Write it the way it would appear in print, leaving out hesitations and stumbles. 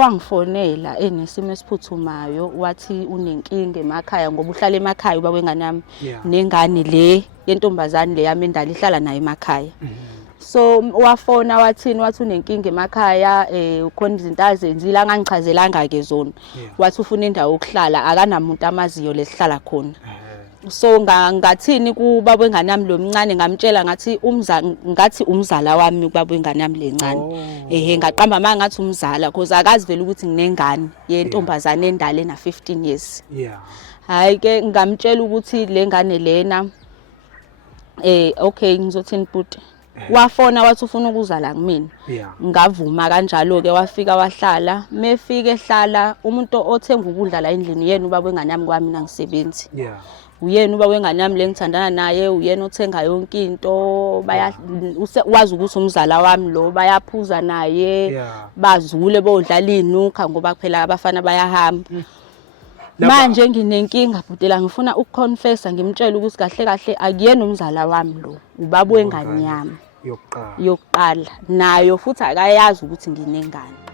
wangifonela enesimo esiphuthumayo wathi unenkinga emakhaya ngoba uhlala emakhaya ubaba wengane yami nengane le yentombazane le yami endala ihlala nayo emakhaya. So wafona wathi unenkinga emakhaya ukhona izinto azenzile angangichazelanga ke zona. Wathi ufuna indawo yokuhlala akanamuntu amaziyo lesihlala khona. So ngathini kubaba wengane yami lo mncane ngamtshela ngathi umzala wami kubaba wengane yami lencane. Ngaqamba manje ngathi umzala because akazi vele ukuthi nginengane yentombazane endala na 15 years. Hayi ke ngamtshela ukuthi lengane lena okay ngizothini but wafona wathi ufuna ukuza la kumina. Ngavuma kanjalo ke wafika wahlala mefika ehlala umuntu othenga ukudla la endlini yena ubaba wengane yami kwami nangisebenzi. Uyena ubaba wengane yami lengithandana naye uyena othenga yonke into wazi ukuthi umzala wami lo bayaphuza naye bazule bodlala inukha ngoba phela abafana bayahamba. Manje nginenkinga bhutela ngifuna ukuconfessa ngimtshela ukuthi kahle kahle akuyena umzala wami lo ubaba wengane yami yokuqala nayo futhi akayazi ukuthi nginengane.